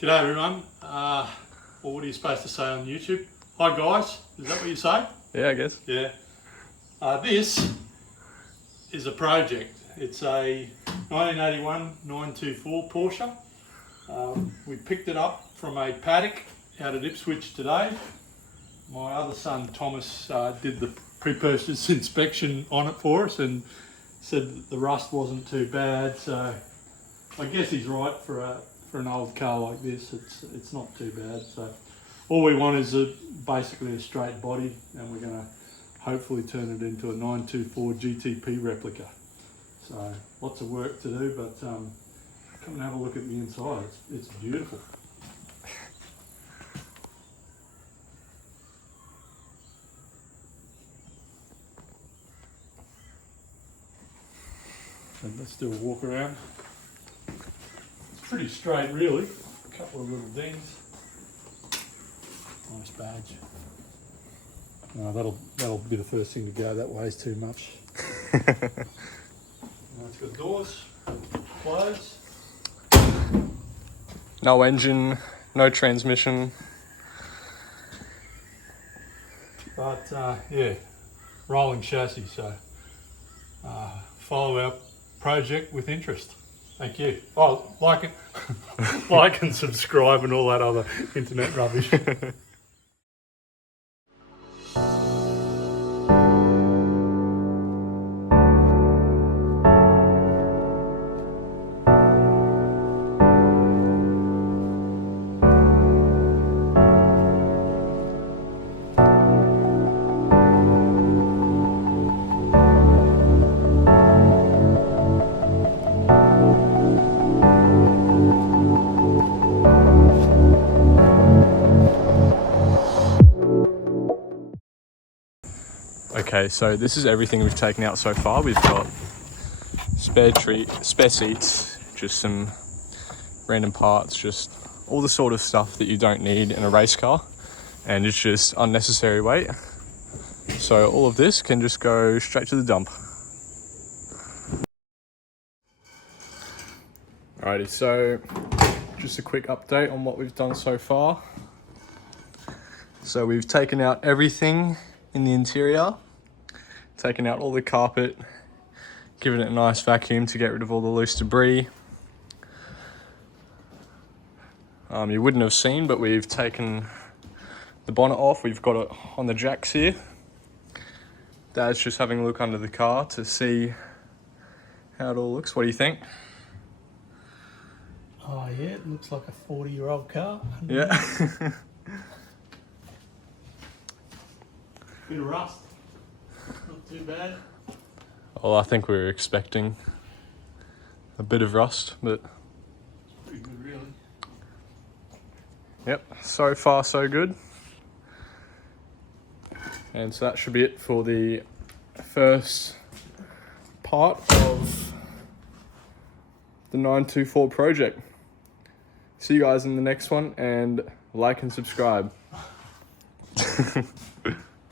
G'day everyone. Well, what are you supposed to say on YouTube? Hi guys, is that what you say? Yeah, I guess. Yeah. This is a project. It's a 1981 924 Porsche. We picked it up from a paddock out at Ipswich today. My other son Thomas did the pre-purchase inspection on it for us and said that the rust wasn't too bad. So I guess he's right for an old car like this. It's not too bad. So all we want is basically a straight body, and we're going to hopefully turn it into a 924 GTP replica. So lots of work to do, but come and have a look at the inside. It's beautiful. And let's do a walk around. It's pretty straight, really. A couple of little dings. Nice badge. No, that'll be the first thing to go. That weighs too much. It's got doors, closed. No engine, no transmission. But yeah, rolling chassis. So follow our project with interest. Thank you. Oh, like it, like and subscribe and all that other internet rubbish. Okay, so this is everything we've taken out so far. We've got spare seats, just some random parts, just all the sort of stuff that you don't need in a race car, and it's just unnecessary weight. So all of this can just go straight to the dump. Alrighty, so just a quick update on what we've done so far. So we've taken out everything in the interior, taken out all the carpet, given it a nice vacuum to get rid of all the loose debris. You wouldn't have seen, but we've taken the bonnet off. We've got it on the jacks here. Dad's just having a look under the car to see how it all looks. What do you think? Oh yeah, it looks like a 40-year-old car. Yeah. Bit of rust. Not too bad. Well, I think we were expecting a bit of rust, but Pretty good, really. yep, so far so good. And so that should be it for the first part of the 924 project. See you guys in the next one, and like and subscribe.